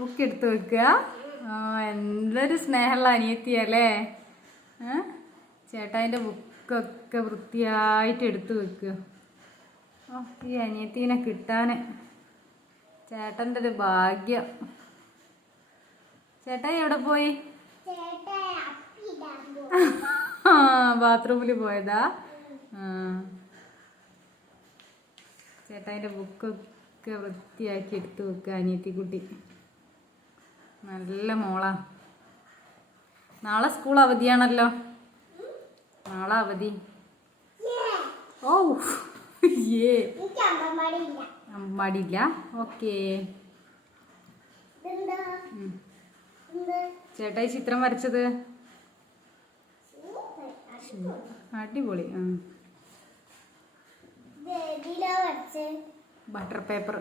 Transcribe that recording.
Book എടുത്ത് വെക്കുക. എന്തൊരു സ്നേഹമുള്ള അനിയത്തിയല്ലേ. ചേട്ടായിൻ്റെ ബുക്കൊക്കെ വൃത്തിയായിട്ട് എടുത്ത് വെക്കുക. ഈ അനിയത്തീനെ കിട്ടാൻ ചേട്ടൻ്റെ ഒരു ഭാഗ്യം. ചേട്ടായി എവിടെ പോയി? ബാത്റൂമിൽ പോയതാ. ചേട്ടായിൻ്റെ ബുക്കൊക്കെ വൃത്തിയാക്കി എടുത്ത് വെക്കുക അനിയത്തിക്കുട്ടി. നല്ല മോളാ. നാളെ സ്കൂൾ അവധിയാണല്ലോ. നാളെ അവധി. ഓ ഏ അമ്പാടില്ല. ഓക്കേ. ചേട്ടായി ചിത്രം വരച്ചത് അടിപൊളി. Butter paper.